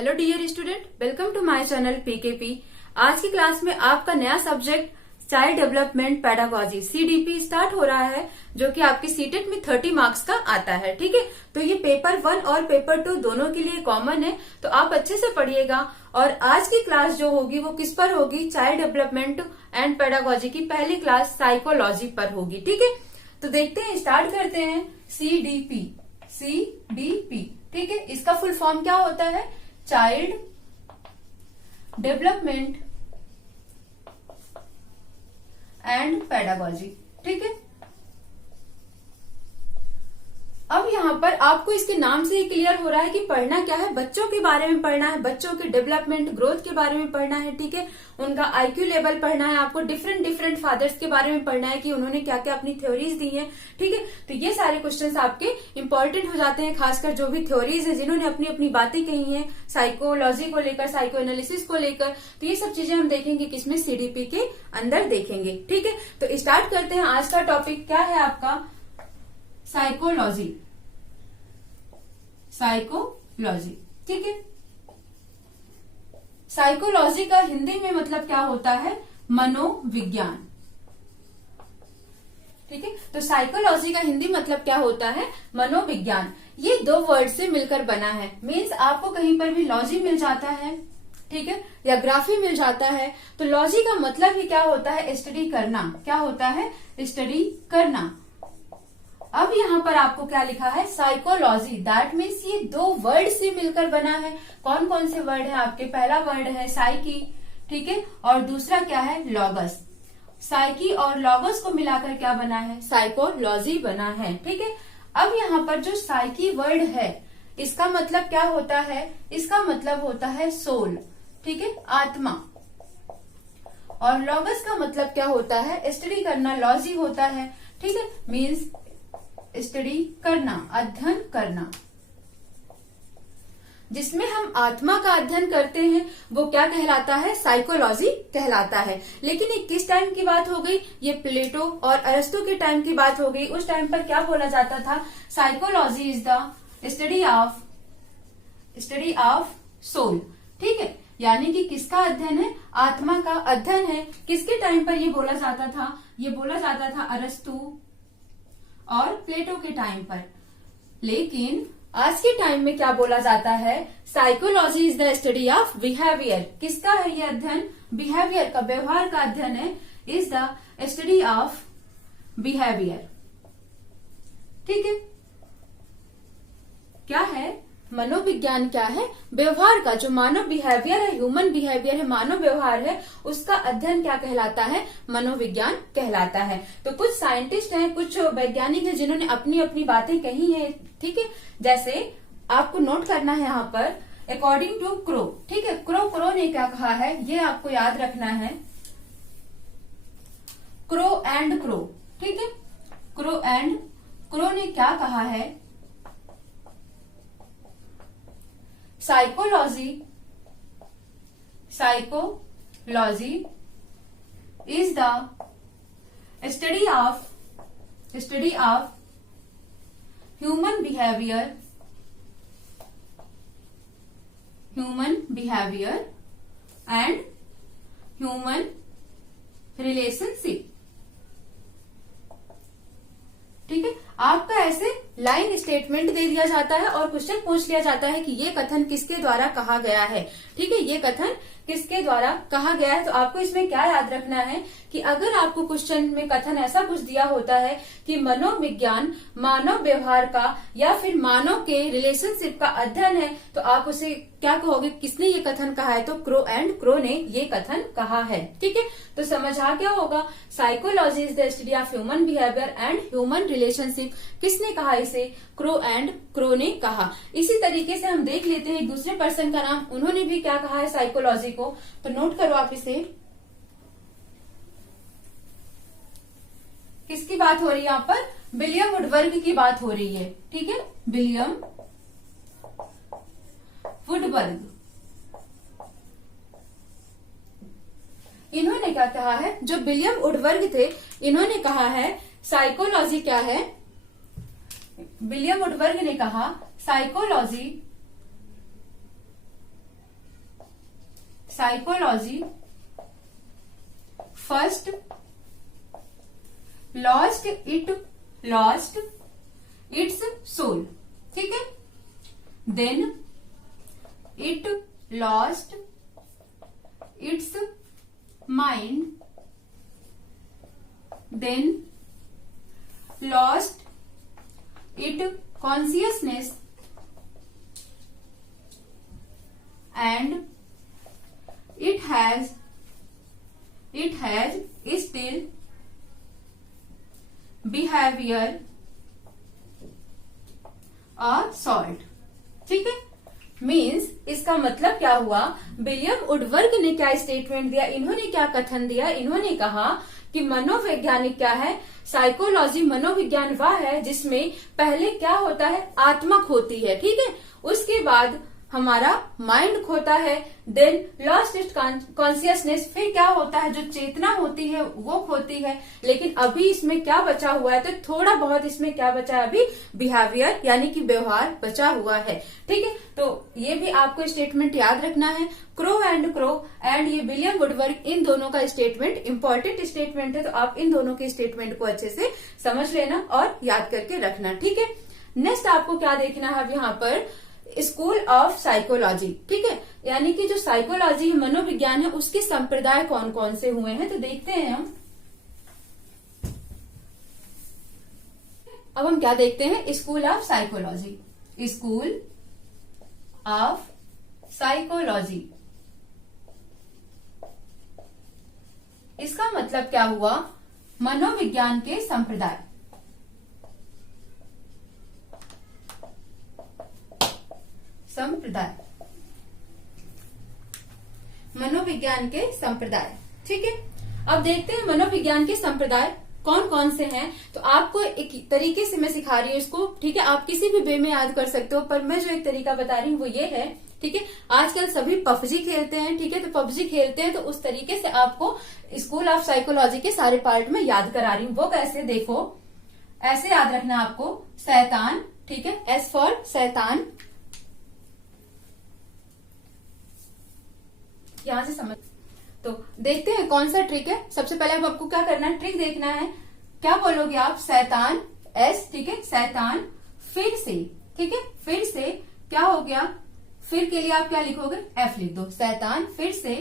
Hello dear student, welcome to my channel PKP. आज की class में आपका नया subject child development pedagogy CDP start हो रहा है, जो कि आपकी सीटेट में 30 मार्क्स का आता है। ठीक है, तो ये पेपर 1 और पेपर 2 दोनों के लिए कॉमन है, तो आप अच्छे से पढ़िएगा। और आज की क्लास जो होगी वो किस पर होगी? चाइल्ड डेवलपमेंट एंड पेडागोजी की पहली क्लास साइकोलॉजी पर होगी। ठीक है, तो देखते हैं, स्टार्ट करते हैं। सीडीपी, ठीक है, इसका फुल फॉर्म क्या होता है? Child development and pedagogy. ठीक है, अब यहाँ पर आपको इसके नाम से ही क्लियर हो रहा है कि पढ़ना क्या है। बच्चों के बारे में पढ़ना है, बच्चों के डेवलपमेंट ग्रोथ के बारे में पढ़ना है। ठीक है, उनका आईक्यू लेवल पढ़ना है, आपको डिफरेंट फादर्स के बारे में पढ़ना है कि उन्होंने क्या क्या अपनी थ्योरीज दी हैं। ठीक है, तो ये सारे क्वेश्चंस आपके इंपॉर्टेंट हो जाते हैं, खासकर जो भी थ्योरीज है, जिन्होंने अपनी अपनी बातें कही हैं साइकोलॉजी को लेकर, साइको एनालिसिस को लेकर। तो ये सब चीजें हम देखेंगे किसमें? सीडीपी के अंदर देखेंगे। ठीक है, तो स्टार्ट करते हैं। आज का टॉपिक क्या है आपका? साइकोलॉजी। ठीक है, साइकोलॉजी का हिंदी में मतलब क्या होता है? मनोविज्ञान। ठीक है, तो साइकोलॉजी का हिंदी मतलब क्या होता है? मनोविज्ञान। ये दो वर्ड से मिलकर बना है। मीन्स आपको कहीं पर भी लॉजी मिल जाता है, ठीक है, या ग्राफी मिल जाता है, तो लॉजी का मतलब ही क्या होता है? स्टडी करना। क्या होता है? स्टडी करना। अब यहाँ पर आपको क्या लिखा है? साइकोलॉजी। दैट मीन्स ये दो वर्ड से मिलकर बना है। कौन कौन से वर्ड है आपके? पहला वर्ड है साइकी, ठीक है, और दूसरा क्या है? लॉगस। साइकी और लॉगस को मिलाकर क्या बना है? साइकोलॉजी बना है। ठीक है, अब यहाँ पर जो साइकी वर्ड है, इसका मतलब क्या होता है? इसका मतलब होता है सोल, ठीक है, आत्मा। और लॉगस का मतलब क्या होता है? स्टडी करना। लॉजी होता है, ठीक है, मीन्स स्टडी करना, अध्ययन करना। जिसमें हम आत्मा का अध्ययन करते हैं वो क्या कहलाता है? साइकोलॉजी कहलाता है। लेकिन ये किस टाइम की बात हो गई? ये प्लेटो और अरस्तु के टाइम की बात हो गई। उस टाइम पर क्या बोला जाता था? Psychology is the study of soul. ठीक है, यानी कि किसका अध्ययन है? आत्मा का अध्ययन है। किसके टाइम पर ये बोला जाता था? ये बोला जाता था अरस्तु और प्लेटो के टाइम पर। लेकिन आज के टाइम में क्या बोला जाता है? Psychology is the study of behaviour. किसका है ये अध्ययन? बिहेवियर का, व्यवहार का अध्ययन है। Is the study of behaviour. ठीक है, क्या है? मनोविज्ञान क्या है? व्यवहार का, जो मानव बिहेवियर है, ह्यूमन बिहेवियर है, मानव व्यवहार है, उसका अध्ययन क्या कहलाता है? मनोविज्ञान कहलाता है। तो कुछ साइंटिस्ट हैं, कुछ वैज्ञानिक हैं, जिन्होंने अपनी अपनी बातें कही हैं। ठीक है, जैसे आपको नोट करना है यहाँ पर, अकॉर्डिंग टू क्रो। ठीक है, क्रो ने क्या कहा है, ये आपको याद रखना है। क्रो एंड क्रो, ठीक है, क्रो ने क्या कहा है? Psychology is the study of human behaviour and human relationship. ठीक है, आपका ऐसे लाइन स्टेटमेंट दे दिया जाता है और क्वेश्चन पूछ लिया जाता है कि ये कथन किसके द्वारा कहा गया है। ठीक है, ये कथन किसके द्वारा कहा गया है। तो आपको इसमें क्या याद रखना है कि अगर आपको क्वेश्चन में कथन ऐसा कुछ दिया होता है कि मनोविज्ञान मानव व्यवहार का या फिर मानव के रिलेशनशिप का अध्ययन है, तो आप उसे क्या कहोगे? किसने ये कथन कहा है? तो क्रो ने ये कथन कहा है। ठीक है, तो समझ आ क्या होगा? Psychology is the study of human behaviour and human relationship. किसने कहा इसे? क्रो ने कहा। इसी तरीके से हम देख लेते हैं एक दूसरे पर्सन का नाम, उन्होंने भी क्या कहा है साइकोलॉजी को, तो नोट करो आप इसे। किसकी बात हो रही है यहाँ पर? विलियम वुडवर्ग की बात हो रही है। ठीक है, विलियम वुडवर्ग। इन्होंने क्या कहा है? जो विलियम वुडवर्ग थे, इन्होंने कहा है साइकोलॉजी क्या है? विलियम वुडवर्ग ने कहा psychology psychology first lost its soul, ठीक है, then it lost its mind, then lost it consciousness and it has still behavior assault, ठीक है। मीन्स इसका मतलब क्या हुआ, विलियम वुडवर्ड ने क्या स्टेटमेंट दिया, इन्होंने क्या कथन दिया, इन्होंने कहा कि मनोवैज्ञानिक क्या है, साइकोलॉजी मनोविज्ञान वह है जिसमें पहले क्या होता है, आत्मक होती है, ठीक है, उसके बाद हमारा माइंड खोता है, देन लॉस्ट इट कॉन्शियसनेस, फिर क्या होता है, जो चेतना होती है वो खोती है, लेकिन अभी इसमें क्या बचा हुआ है, तो थोड़ा बहुत इसमें क्या बचा है, अभी बिहेवियर यानी कि व्यवहार बचा हुआ है, ठीक है। तो ये भी आपको स्टेटमेंट याद रखना है, क्रो एंड ये विलियम वुडवर्ड, इन दोनों का स्टेटमेंट इंपॉर्टेंट स्टेटमेंट है, तो आप इन दोनों के स्टेटमेंट को अच्छे से समझ लेना और याद करके रखना, ठीक है। नेक्स्ट आपको क्या देखना है अब यहाँ पर, स्कूल ऑफ साइकोलॉजी, ठीक है, यानी कि जो साइकोलॉजी है, मनोविज्ञान है, उसके संप्रदाय कौन कौन से हुए हैं, तो देखते हैं हम। अब हम क्या देखते हैं, school of psychology, school of psychology, इसका मतलब क्या हुआ, मनोविज्ञान के संप्रदाय, मनोविज्ञान के संप्रदाय, ठीक है। अब देखते हैं मनोविज्ञान के संप्रदाय कौन कौन से हैं, तो आपको एक तरीके से मैं सिखा रही हूँ इसको, ठीक है, आप किसी भी वे में याद कर सकते हो, पर मैं जो एक तरीका बता रही हूँ वो ये है, ठीक है। आजकल सभी पबजी खेलते हैं, ठीक है, तो पबजी खेलते हैं, तो उस तरीके से आपको स्कूल ऑफ साइकोलॉजी के सारे पार्ट में याद करा रही हूँ। वो कैसे, देखो, ऐसे याद रखना आपको, शैतान, ठीक है, एस फॉर शैतान, यहां से समझ। तो देखते हैं कौन सा ट्रिक है। सबसे पहले अब आपको क्या करना है, ट्रिक देखना है, क्या बोलोगे आप, शैतान, एस, ठीक है, शैतान, फिर से, ठीक है, फिर से क्या हो गया, फिर के लिए आप क्या लिखोगे, एफ लिख दो, शैतान, फिर से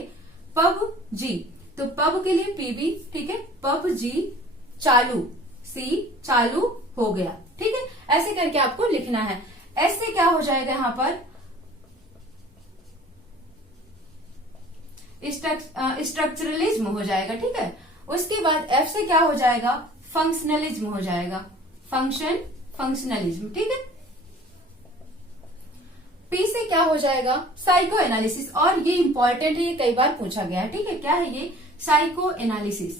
पब जी, तो पब के लिए पीबी, ठीक है, पब जी, चालू, सी, चालू हो गया, ठीक है, ऐसे करके आपको लिखना है। एस से क्या हो जाएगा यहाँ पर, स्ट्रक्चरलिज्म हो जाएगा, ठीक है। उसके बाद एफ से क्या हो जाएगा, फंक्शनलिज्म हो जाएगा, फंक्शनलिज्म, ठीक है। पी से क्या हो जाएगा, साइको एनालिसिस, और ये इंपॉर्टेंट है, ये कई बार पूछा गया है, ठीक है, क्या है ये, psychoanalysis,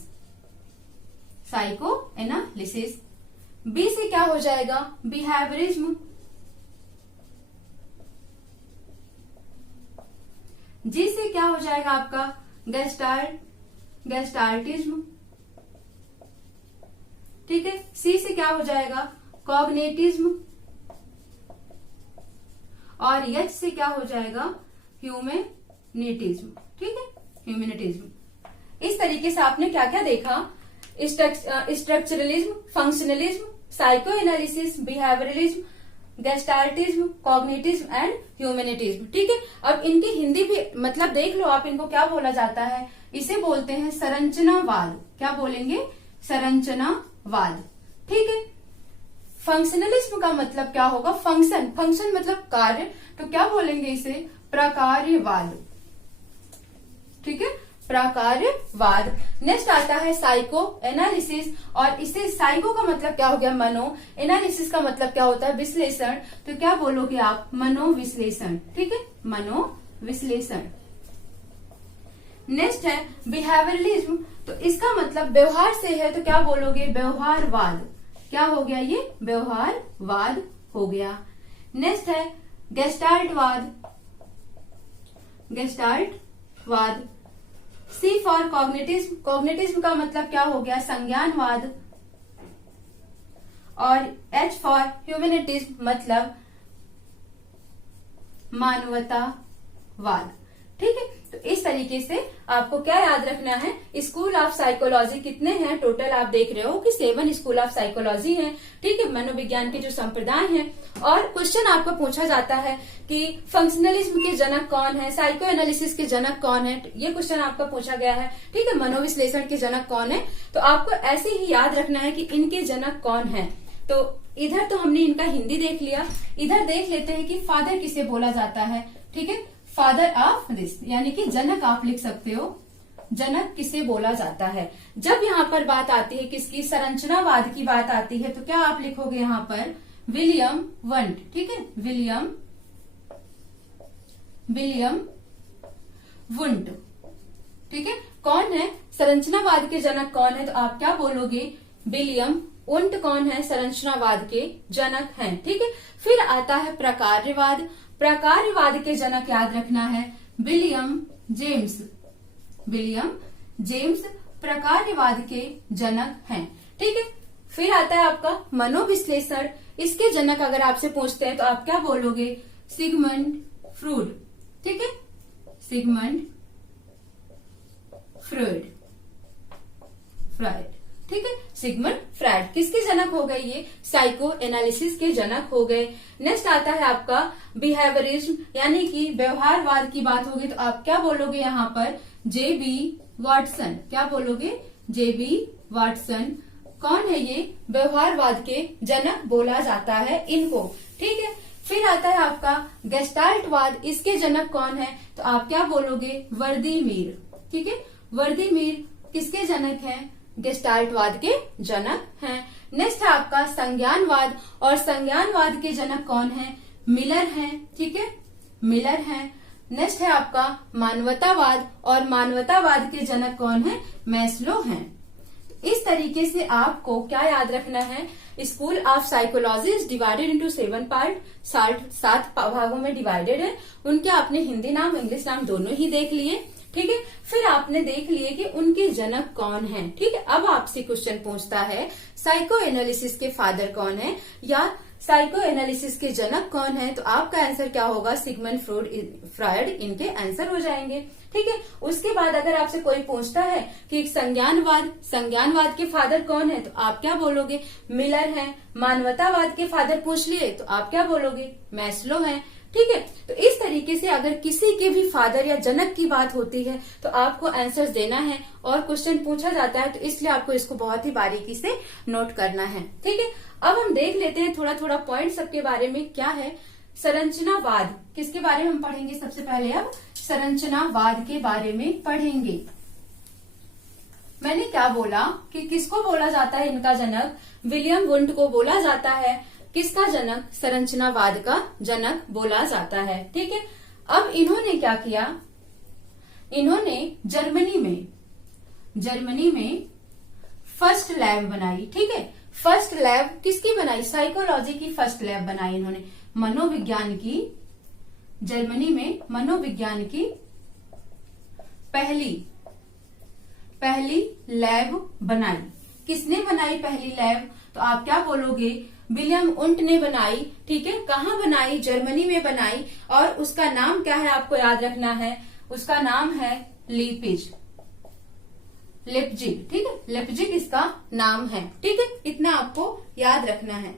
psychoanalysis. B से क्या हो जाएगा, बिहेवियरिज्म, जी से क्या हो जाएगा आपका, गेस्टाल्टिज्म, ठीक है। सी से क्या हो जाएगा, कॉग्निटिज्म, और एच से क्या हो जाएगा, ह्यूमैनिटिज्म, ठीक है, ह्यूमैनिटिज्म। इस तरीके से आपने क्या क्या देखा, structuralism, functionalism, psycho analysis, behaviouralism, gestaltism, cognitivism and humanism, ठीक है। अब इनकी हिंदी भी मतलब देख लो आप, इनको क्या बोला जाता है, इसे बोलते हैं संरचनावाद, क्या बोलेंगे, संरचनावाद, ठीक है। फंक्शनलिज्म का मतलब क्या होगा, फंक्शन मतलब कार्य, तो क्या बोलेंगे इसे, प्रकार्यवाद, ठीक है, प्रकार्यवाद। नेक्स्ट आता है साइको एनालिसिस, और इसे साइको का मतलब क्या हो गया, मनो, एनालिसिस का मतलब क्या होता है, विश्लेषण, तो क्या बोलोगे आप, मनोविश्लेषण, ठीक है, मनोविश्लेषण। नेक्स्ट है बिहेवियरलिज्म, तो इसका मतलब व्यवहार से है, तो क्या बोलोगे, व्यवहारवाद, क्या हो गया ये, व्यवहारवाद हो गया। नेक्स्ट है गेस्टाल्टवाद, गेस्टाल्टवाद। सी फॉर कॉग्निटिज्म, कॉग्निटिज्म का मतलब क्या हो गया, संज्ञानवाद, और एच फॉर ह्यूमैनिटिज्म मतलब मानवतावाद, ठीक है। तो इस तरीके से आपको क्या याद रखना है, स्कूल ऑफ साइकोलॉजी कितने हैं टोटल, आप देख रहे हो कि 7 स्कूल ऑफ साइकोलॉजी हैं। ठीक है, मनोविज्ञान के जो संप्रदाय हैं। और क्वेश्चन आपको पूछा जाता है कि फंक्शनलिज्म के जनक कौन है, साइको एनालिसिस के जनक कौन है, ये क्वेश्चन आपका पूछा गया है। ठीक है, मनोविश्लेषण के जनक कौन है, तो आपको ऐसे ही याद रखना है कि इनके जनक कौन है। तो इधर तो हमने इनका हिंदी देख लिया, इधर देख लेते हैं कि फादर किसे बोला जाता है। ठीक है, फादर ऑफ दिस, यानी कि जनक आप लिख सकते हो, जनक किसे बोला जाता है। जब यहाँ पर बात आती है किसकी, संरचनावाद की बात आती है, तो क्या आप लिखोगे यहाँ पर, विलियम वंट। ठीक है, विलियम वुंट। ठीक है, कौन है संरचनावाद के जनक कौन है, तो आप क्या बोलोगे, विलियम वुंट कौन है, संरचनावाद के जनक हैं। ठीक है, फिर आता है प्रकार्यवाद। प्रकार्यवाद के जनक याद रखना है, विलियम जेम्स। विलियम जेम्स प्रकार्यवाद के जनक हैं। ठीक है, फिर आता है आपका मनोविश्लेषण। इसके जनक अगर आपसे पूछते हैं तो आप क्या बोलोगे, सिगमंड फ्रूड। ठीक है, सिगमंड फ्रॉइड। ठीक है, सिगमंड फ्राइड किसके जनक हो गए, ये साइको एनालिसिस के जनक हो गए। नेक्स्ट आता है आपका बिहेवियरिज्म, यानी कि व्यवहारवाद की बात होगी, तो आप क्या बोलोगे यहाँ पर, जेबी वाटसन। क्या बोलोगे, जेबी वाटसन। कौन है ये, व्यवहारवाद के जनक बोला जाता है इनको। ठीक है, फिर आता है आपका गेस्टाल्टवाद। इसके जनक कौन है, तो आप क्या बोलोगे, वर्दीमीर। ठीक है, वर्दीमीर किसके जनक हैं, गेस्टाल्टवाद के जनक हैं। नेक्स्ट है आपका संज्ञानवाद, और संज्ञानवाद के जनक कौन है, मिलर हैं। ठीक है, मिलर हैं। नेक्स्ट है आपका मानवतावाद, और मानवतावाद के जनक कौन है, मैस्लो हैं। इस तरीके से आपको क्या याद रखना है, school of psychology is divided into 7 part, 7 भागों में डिवाइडेड है। उनके आपने हिंदी नाम इंग्लिश नाम दोनों ही देख लिए। ठीक है, फिर आपने देख लिए कि उनके जनक कौन हैं। ठीक है, अब आपसे क्वेश्चन पूछता है साइको एनालिसिस के फादर कौन है या साइको एनालिसिस के जनक कौन है, तो आपका आंसर क्या होगा, सिगमंड फ्रॉइड इनके आंसर हो जाएंगे। ठीक है, उसके बाद अगर आपसे कोई पूछता है कि संज्ञानवाद के फादर कौन है, तो आप क्या बोलोगे, मिलर हैं। मानवतावाद के फादर पूछ लिए तो आप क्या बोलोगे, मैस्लो हैं। ठीक है, तो इस तरीके से अगर किसी के भी फादर या जनक की बात होती है तो आपको आंसर्स देना है, और क्वेश्चन पूछा जाता है तो इसलिए आपको इसको बहुत ही बारीकी से नोट करना है। ठीक है, अब हम देख लेते हैं थोड़ा थोड़ा पॉइंट सबके बारे में क्या है। संरचनावाद किसके बारे में हम पढ़ेंगे, सबसे पहले अब संरचनावाद के बारे में पढ़ेंगे। मैंने क्या बोला कि किसको बोला जाता है इनका जनक, विलियम वुंट को बोला जाता है किसका जनक, संरचनावाद का जनक बोला जाता है। ठीक है, अब इन्होंने क्या किया, इन्होंने जर्मनी में फर्स्ट लैब बनाई। ठीक है, फर्स्ट लैब किसकी बनाई, साइकोलॉजी की फर्स्ट लैब बनाई इन्होंने, मनोविज्ञान की, जर्मनी में मनोविज्ञान की पहली लैब बनाई। किसने बनाई पहली लैब, तो आप क्या बोलोगे, विलियम वुंट ने बनाई। ठीक है, कहाँ बनाई, जर्मनी में बनाई, और उसका नाम क्या है आपको याद रखना है, उसका नाम है लिपजिग। ठीक है, लिपजिग इसका नाम है। ठीक है, इतना आपको याद रखना है।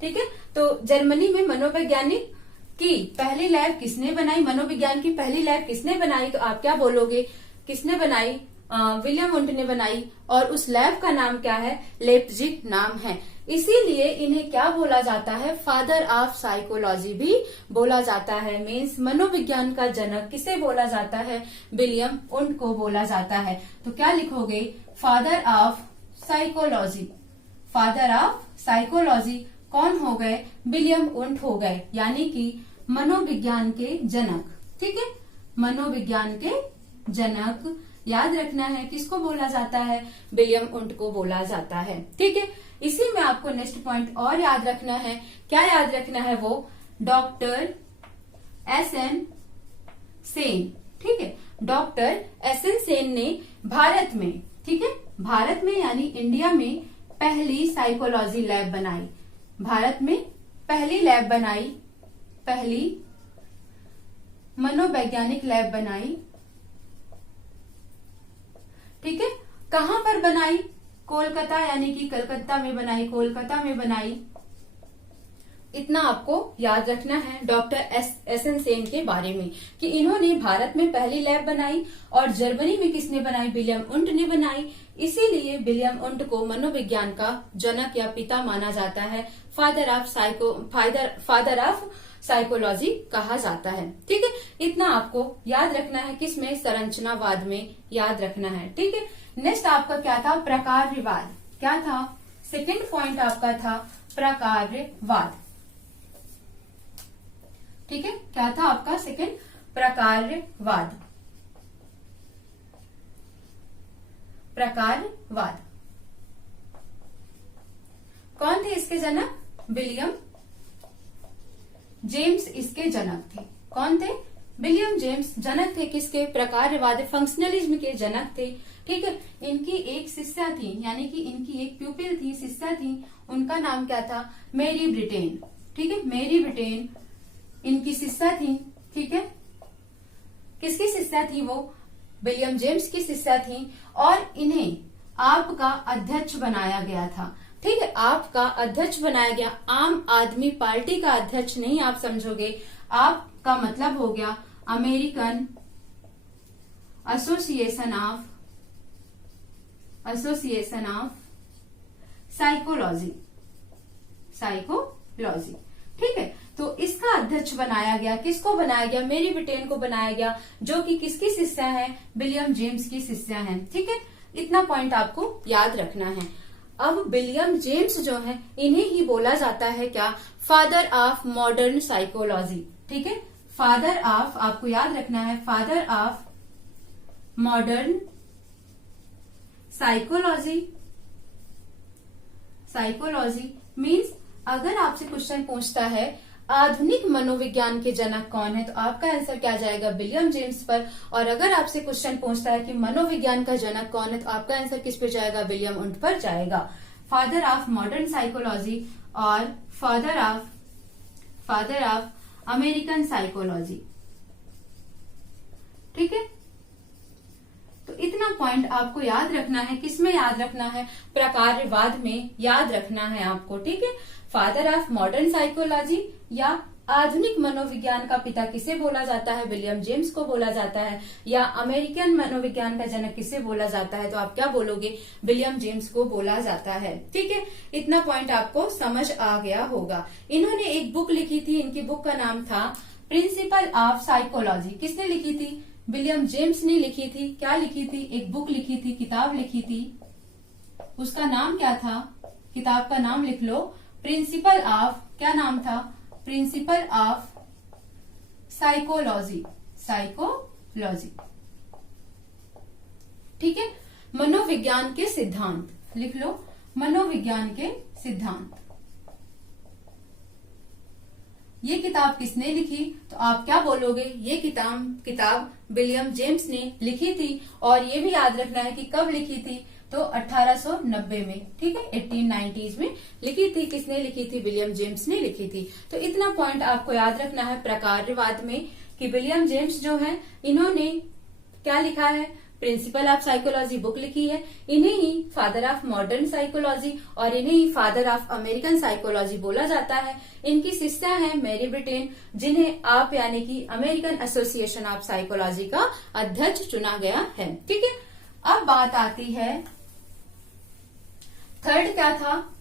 ठीक है, तो जर्मनी में मनोवैज्ञानिक की पहली लैब किसने बनाई, मनोविज्ञान की पहली लैब किसने बनाई, तो आप क्या बोलोगे, किसने बनाई, विलियम वुंट ने बनाई, और उस लैब का नाम क्या है, लिपजिग नाम है। इसीलिए इन्हें क्या बोला जाता है, फादर ऑफ साइकोलॉजी भी बोला जाता है। मीन्स मनोविज्ञान का जनक किसे बोला जाता है, विलियम वुंट को बोला जाता है। तो क्या लिखोगे, father of psychology. Father of psychology कौन हो गए, विलियम वुंट हो गए, यानी कि मनोविज्ञान के जनक। ठीक है, मनोविज्ञान के जनक याद रखना है किसको बोला जाता है, विलियम वुंट को बोला जाता है। ठीक है, इसी में आपको नेक्स्ट पॉइंट और याद रखना है, क्या याद रखना है, वो डॉक्टर एस.एन. सेन। ठीक है, डॉक्टर एस.एन. सेन ने भारत में, ठीक है, भारत में यानी इंडिया में पहली साइकोलॉजी लैब बनाई। भारत में पहली लैब बनाई, पहली मनोवैज्ञानिक लैब बनाई। ठीक है, कहां पर बनाई? कोलकाता, यानी कि कलकत्ता में बनाई, कोलकाता में बनाई। इतना आपको याद रखना है डॉक्टर एस एन सेन के बारे में कि इन्होंने भारत में पहली लैब बनाई और जर्मनी में किसने बनाई? विलियम उंट ने बनाई। इसीलिए विलियम उंट को मनोविज्ञान का जनक या पिता माना जाता है। फादर ऑफ साइकोलॉजी कहा जाता है। ठीक है, इतना आपको याद रखना है, किसमें? संरचनावाद में याद रखना है। ठीक है, नेक्स्ट आपका क्या था? प्रकारवाद। क्या था? सेकंड पॉइंट आपका था प्रकारवाद। ठीक है, क्या था आपका सेकंड? प्रकारवाद। प्रकारवाद कौन थे इसके जनक? विलियम जेम्स इसके जनक थे। कौन थे? विलियम जेम्स जनक थे किसके? प्रकारवाद, फंक्शनलिज्म के जनक थे। ठीक है, इनकी एक शिष्या थी, यानी कि इनकी एक प्यूपिल थी, शिष्या थी, उनका नाम क्या था? मेरी ब्रिटेन। ठीक है, मेरी ब्रिटेन इनकी शिष्या थी। ठीक है, किसकी शिष्या थी वो? विलियम जेम्स की शिष्या थी और इन्हें आपका अध्यक्ष बनाया गया था। ठीक है, आपका अध्यक्ष बनाया गया। आम आदमी पार्टी का अध्यक्ष नहीं आप समझोगे, आपका मतलब हो गया अमेरिकन एसोसिएशन ऑफ साइकोलॉजी। ठीक है, तो इसका अध्यक्ष बनाया गया। किसको बनाया गया? मेरी ब्रिटेन को बनाया गया, जो कि किसकी शिष्या है? विलियम जेम्स की शिष्या है। ठीक है, इतना पॉइंट आपको याद रखना है। अब विलियम जेम्स जो है, इन्हें ही बोला जाता है क्या? Father of modern psychology. ठीक है, फादर ऑफ, आपको याद रखना है, father of modern psychology means अगर आपसे क्वेश्चन पूछता है आधुनिक मनोविज्ञान के जनक कौन है, तो आपका आंसर क्या जाएगा? विलियम जेम्स पर। और अगर आपसे क्वेश्चन पूछता है कि मनोविज्ञान का जनक कौन है, तो आपका आंसर किस पे जाएगा? विलियम उंट पर जाएगा। फादर ऑफ मॉडर्न साइकोलॉजी और फादर ऑफ अमेरिकन साइकोलॉजी। ठीक है, तो इतना पॉइंट आपको याद रखना है। किसमें याद रखना है? प्रकारवाद में याद रखना है आपको। ठीक है, फादर ऑफ मॉडर्न साइकोलॉजी या आधुनिक मनोविज्ञान का पिता किसे बोला जाता है? विलियम जेम्स को बोला जाता है। या अमेरिकन मनोविज्ञान का जनक किसे बोला जाता है? तो आप क्या बोलोगे? विलियम जेम्स को बोला जाता है। ठीक है, इतना पॉइंट आपको समझ आ गया होगा। इन्होंने एक बुक लिखी थी, इनकी बुक का नाम था प्रिंसिपल ऑफ साइकोलॉजी। किसने लिखी थी? विलियम जेम्स ने लिखी थी। क्या लिखी थी? एक बुक लिखी थी, किताब लिखी थी। उसका नाम क्या था? किताब का नाम लिख लो, प्रिंसिपल ऑफ, क्या नाम था? Principle of psychology. ठीक है, मनोविज्ञान के सिद्धांत लिख लो, मनोविज्ञान के सिद्धांत। ये किताब किसने लिखी? तो आप क्या बोलोगे? ये किताब विलियम जेम्स ने लिखी थी। और ये भी याद रखना है कि कब लिखी थी? तो 1890 में। ठीक है, 1890s में लिखी थी। किसने लिखी थी? विलियम जेम्स ने लिखी थी। तो इतना पॉइंट आपको याद रखना है प्रकारवाद में कि विलियम जेम्स जो है, इन्होंने क्या लिखा है? प्रिंसिपल ऑफ साइकोलॉजी बुक लिखी है। इन्हें ही फादर ऑफ मॉडर्न साइकोलॉजी और इन्हें ही फादर ऑफ अमेरिकन साइकोलॉजी बोला जाता है। इनकी शिष्या है मेरी ब्रिटेन, जिन्हें आप यानी कि अमेरिकन एसोसिएशन ऑफ साइकोलॉजी का अध्यक्ष चुना गया है। ठीक है, अब बात आती है थर्ड। क्या था?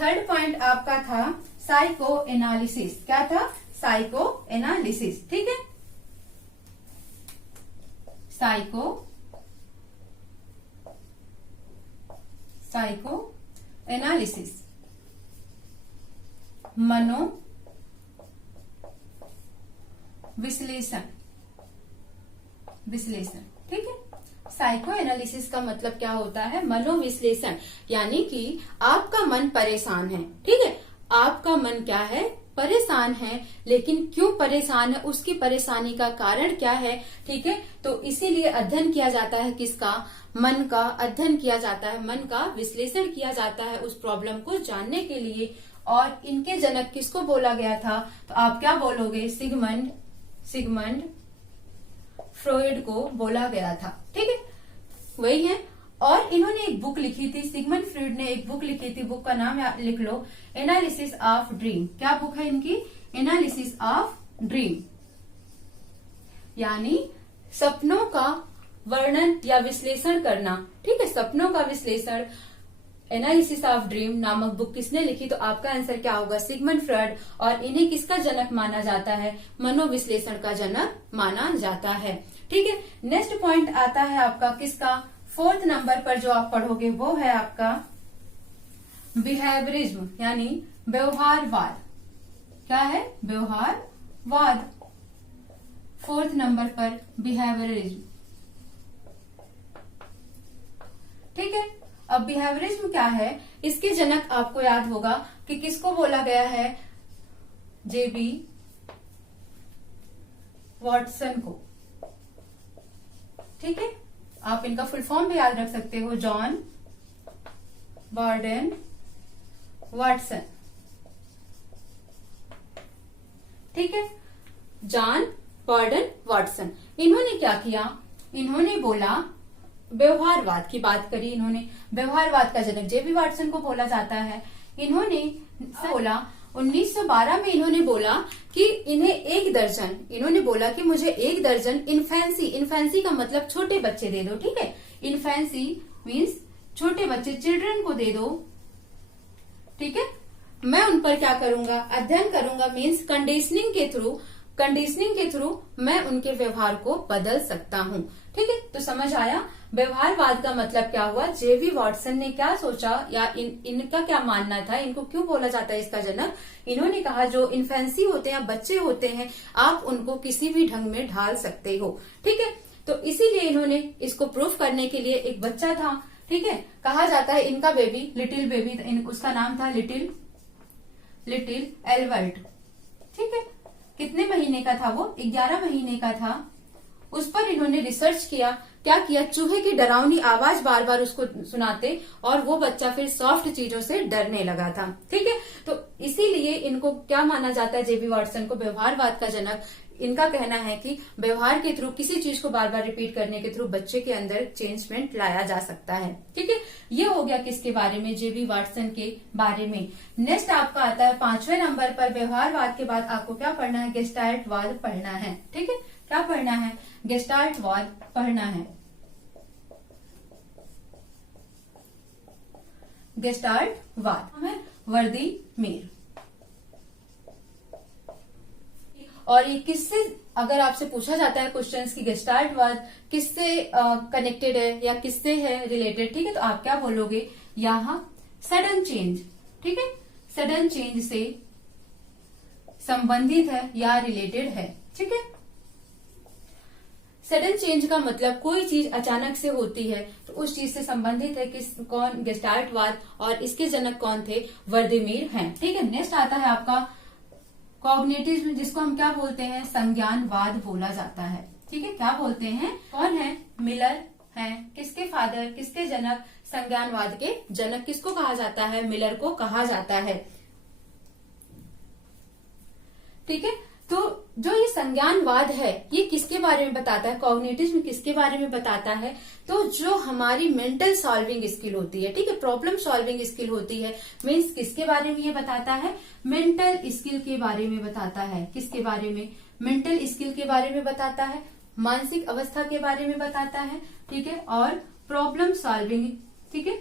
थर्ड पॉइंट आपका था साइको एनालिसिस। क्या था? Psycho analysis. ठीक है, साइको एनालिसिस, मनो विश्लेषण। ठीक है, साइको एनालिसिस का मतलब क्या होता है? मनोविश्लेषण, यानी कि आपका मन परेशान है। ठीक है, आपका मन क्या है? परेशान है। लेकिन क्यों परेशान है? उसकी परेशानी का कारण क्या है? ठीक है, तो इसीलिए अध्ययन किया जाता है किसका? मन का अध्ययन किया जाता है, मन का विश्लेषण किया जाता है उस प्रॉब्लम को जानने के लिए। और इनके जनक किसको बोला गया था, तो आप क्या बोलोगे, सिगमंड फ्रॉइड को बोला गया था। ठीक है, वही है। और इन्होंने एक बुक लिखी थी, सिगमंड फ्रॉइड ने एक बुक लिखी थी, बुक का नाम लिख लो, एनालिसिस ऑफ ड्रीम। क्या बुक है इनकी, एनालिसिस ऑफ ड्रीम, यानी सपनों का वर्णन या विश्लेषण करना। ठीक है, सपनों का विश्लेषण, एनालिसिस ऑफ ड्रीम नामक बुक किसने लिखी, तो आपका आंसर क्या होगा, सिगमंड फ्रॉइड। और इन्हें किसका जनक माना जाता है, मनोविश्लेषण का जनक माना जाता है। ठीक है, नेक्स्ट पॉइंट आता है आपका किसका, 4th नंबर पर जो आप पढ़ोगे वो है आपका बिहेवियरिज्म, यानी व्यवहारवाद। क्या है, व्यवहारवाद। 4th नंबर पर बिहेवियरिज्म। ठीक है, अब बिहेवियरिज्म क्या है, इसके जनक आपको याद होगा कि किसको बोला गया है, जेबी वॉटसन को। ठीक है, आप इनका फुल फॉर्म भी याद रख सकते हो, जॉन बर्डन वाटसन। ठीक है, जॉन बर्डन वाटसन। इन्होंने क्या किया, इन्होंने बोला, व्यवहारवाद की बात करी इन्होंने, व्यवहारवाद का जनक जेबी वाटसन को बोला जाता है। इन्होंने बोला 1912 में इन्होंने बोला कि इन्हें 1 दर्जन, इन्होंने बोला कि मुझे 1 दर्जन इन्फेंसी का मतलब छोटे बच्चे दे दो। ठीक है, इन्फेंसी मीन्स छोटे बच्चे, चिल्ड्रन को दे दो। ठीक है, मैं उन पर क्या करूंगा, अध्ययन करूंगा, मीन्स कंडीशनिंग के थ्रू मैं उनके व्यवहार को बदल सकता हूँ। ठीक है, तो समझ आया, व्यवहारवाद का मतलब क्या हुआ, जेबी वॉटसन ने क्या सोचा या इनका क्या मानना था, इनको क्यों बोला जाता है इसका जनक। इन्होंने कहा जो इन्फेंसी होते हैं, बच्चे होते हैं, आप उनको किसी भी ढंग में ढाल सकते हो। ठीक है, तो इसीलिए इन्होंने इसको प्रूफ करने के लिए एक बच्चा था। ठीक है, कहा जाता है इनका बेबी, लिटिल बेबी, उसका नाम था लिटिल एल्बर्ट। ठीक है, कितने महीने का था वो, 11 महीने का था। उस पर इन्होंने रिसर्च किया, क्या किया, चूहे की डरावनी आवाज बार बार उसको सुनाते और वो बच्चा फिर सॉफ्ट चीजों से डरने लगा था। ठीक है, तो इसीलिए इनको क्या माना जाता है, जेबी वॉटसन को व्यवहारवाद का जनक। इनका कहना है कि व्यवहार के थ्रू, किसी चीज को बार बार रिपीट करने के थ्रू बच्चे के अंदर चेंजमेंट लाया जा सकता है। ठीक है, ये हो गया किसके बारे में, जेबी वॉटसन के बारे में। नेक्स्ट आपका आता है 5वें नंबर पर, व्यवहारवाद के बाद आपको क्या पढ़ना है, गेस्टाल्टवाद पढ़ना है। ठीक है, क्या पढ़ना है, गेस्टाल्टवाद पढ़ना है। गेस्टाल्टवाद है वर्दीमीर। और ये किससे, अगर आपसे पूछा जाता है क्वेश्चंस की गेस्टाल्टवाद किससे कनेक्टेड है या किससे है रिलेटेड, ठीक है, तो आप क्या बोलोगे, यहाँ सडन चेंज। ठीक है, सडन चेंज से संबंधित है या रिलेटेड है। ठीक है, सडन चेंज का मतलब कोई चीज अचानक से होती है तो उस चीज से संबंधित है, कौन, गेस्टाल्टवाद। और इसके जनक कौन थे, वर्दीमीर हैं। ठीक है, नेक्स्ट आता है आपका कॉग्निटिव, जिसको हम क्या बोलते हैं, संज्ञानवाद बोला जाता है। ठीक है, क्या बोलते हैं, कौन है, मिलर हैं। किसके फादर, किसके जनक, संज्ञानवाद के जनक किसको कहा जाता है, मिलर को कहा जाता है। ठीक है, तो जो ये संज्ञानवाद है ये किसके बारे में बताता है, कॉग्निटिव किसके बारे में बताता है, तो जो हमारी मेंटल सॉल्विंग स्किल होती है, ठीक है, प्रॉब्लम सॉल्विंग स्किल होती है, मीन्स किसके बारे में ये बताता है, मेंटल स्किल के बारे में बताता है। किसके बारे में, मेंटल स्किल के बारे में बताता है, मानसिक अवस्था के बारे में बताता है। ठीक है, और प्रॉब्लम सॉल्विंग, ठीक है,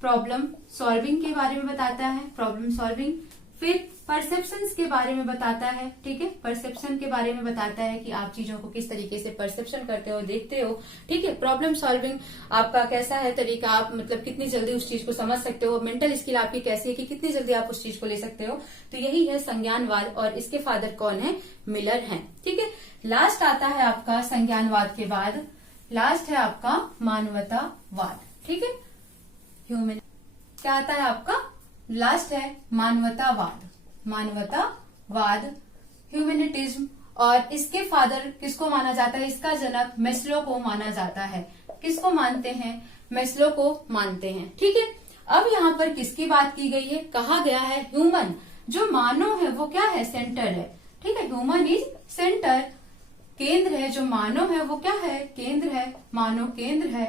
प्रॉब्लम सॉल्विंग के बारे में बताता है, प्रॉब्लम सॉल्विंग। फिर परसेप्शंस के बारे में बताता है। ठीक है, परसेप्शन के बारे में बताता है कि आप चीजों को किस तरीके से परसेप्शन करते हो, देखते हो। ठीक है, प्रॉब्लम सॉल्विंग आपका कैसा है तरीका, आप मतलब कितनी जल्दी उस चीज को समझ सकते हो, मेंटल स्किल आपकी कैसी है कि कितनी जल्दी आप उस चीज को ले सकते हो। तो यही है संज्ञानवाद, और इसके फादर कौन है, मिलर हैं। ठीक है, लास्ट आता है आपका संज्ञानवाद के बाद, लास्ट है आपका मानवतावाद। ठीक है, ह्यूमन, क्या आता है आपका, लास्ट है मानवतावाद, मानवतावाद, ह्यूमैनिटिज्म। और इसके फादर किसको माना जाता है, इसका जनक मैस्लो को माना जाता है। किसको मानते हैं, मैस्लो को मानते हैं। ठीक है, अब यहाँ पर किसकी बात की गई है, कहा गया है ह्यूमन, जो मानव है वो क्या है, सेंटर है। ठीक है, ह्यूमन इज सेंटर, केंद्र है, जो मानव है वो क्या है, केंद्र है, मानव केंद्र है।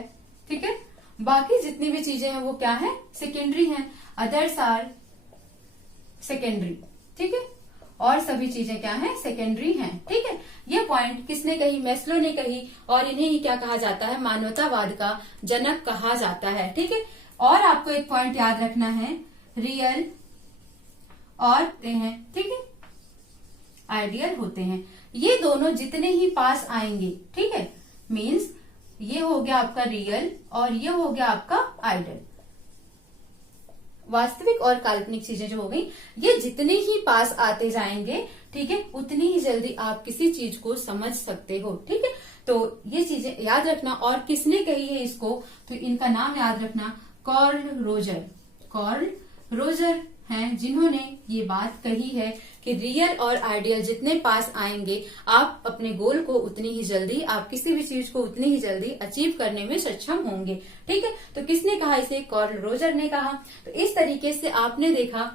ठीक है, बाकी जितनी भी चीजें हैं वो क्या है, सेकेंडरी हैं, अदर्स आर सेकेंडरी। ठीक है, और सभी चीजें क्या हैं, सेकेंडरी हैं। ठीक है, ये पॉइंट किसने कही, मैस्लो ने कही, और इन्हें ही क्या कहा जाता है, मानवतावाद का जनक कहा जाता है। ठीक है, और आपको एक पॉइंट याद रखना है, रियल और ठीक है, आइडियल होते हैं, ये दोनों जितने ही पास आएंगे, ठीक है, मीन्स ये हो गया आपका रियल और ये हो गया आपका आइडियल, वास्तविक और काल्पनिक चीजें जो हो गई, ये जितने ही पास आते जाएंगे, ठीक है, उतनी ही जल्दी आप किसी चीज को समझ सकते हो। ठीक है, तो ये चीजें याद रखना। और किसने कही है इसको, तो इनका नाम याद रखना, कार्ल रोजर। कार्ल रोजर हैं जिन्होंने ये बात कही है कि रियल और आइडियल जितने पास आएंगे, आप अपने गोल को उतनी ही जल्दी, आप किसी भी चीज को उतनी ही जल्दी अचीव करने में सक्षम होंगे। ठीक है, तो किसने कहा इसे, कार्ल रोजर ने कहा। तो इस तरीके से आपने देखा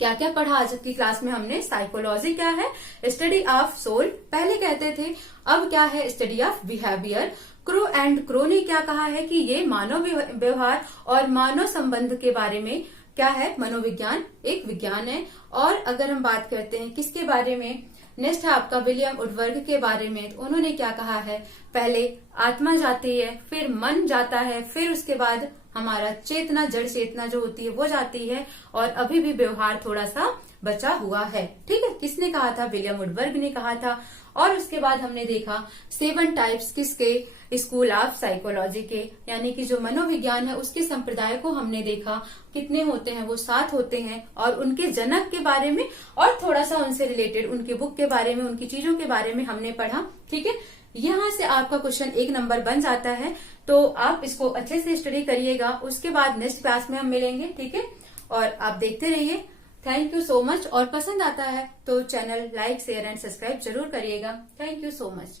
क्या क्या पढ़ा आज की क्लास में हमने। साइकोलॉजी क्या है, स्टडी ऑफ सोल पहले कहते थे, अब क्या है, study of behaviour. Crow and crow ने क्या कहा है कि ये मानव व्यवहार और मानव संबंध के बारे में क्या है, मनोविज्ञान एक विज्ञान है। और अगर हम बात करते हैं किसके बारे में, नेक्स्ट है आपका विलियम वुडवर्ड के बारे में। तो उन्होंने क्या कहा है, पहले आत्मा जाती है, फिर मन जाता है, फिर उसके बाद हमारा चेतना, जड़ चेतना जो होती है वो जाती है, और अभी भी व्यवहार थोड़ा सा बचा हुआ है। ठीक है, किसने कहा था, विलियम वुडवर्ड ने कहा था। और उसके बाद हमने देखा 7 टाइप्स किसके, स्कूल ऑफ साइकोलॉजी के, यानी कि जो मनोविज्ञान है उसके संप्रदाय को हमने देखा, कितने होते हैं, वो 7 होते हैं। और उनके जनक के बारे में और थोड़ा सा उनसे रिलेटेड उनके बुक के बारे में, उनकी चीजों के बारे में हमने पढ़ा। ठीक है, यहाँ से आपका क्वेश्चन 1 नंबर बन जाता है, तो आप इसको अच्छे से स्टडी करिएगा। उसके बाद नेक्स्ट क्लास में हम मिलेंगे। ठीक है, और आप देखते रहिए। Thank you so much. और पसंद आता है तो channel like, share and subscribe जरूर करिएगा। Thank you so much.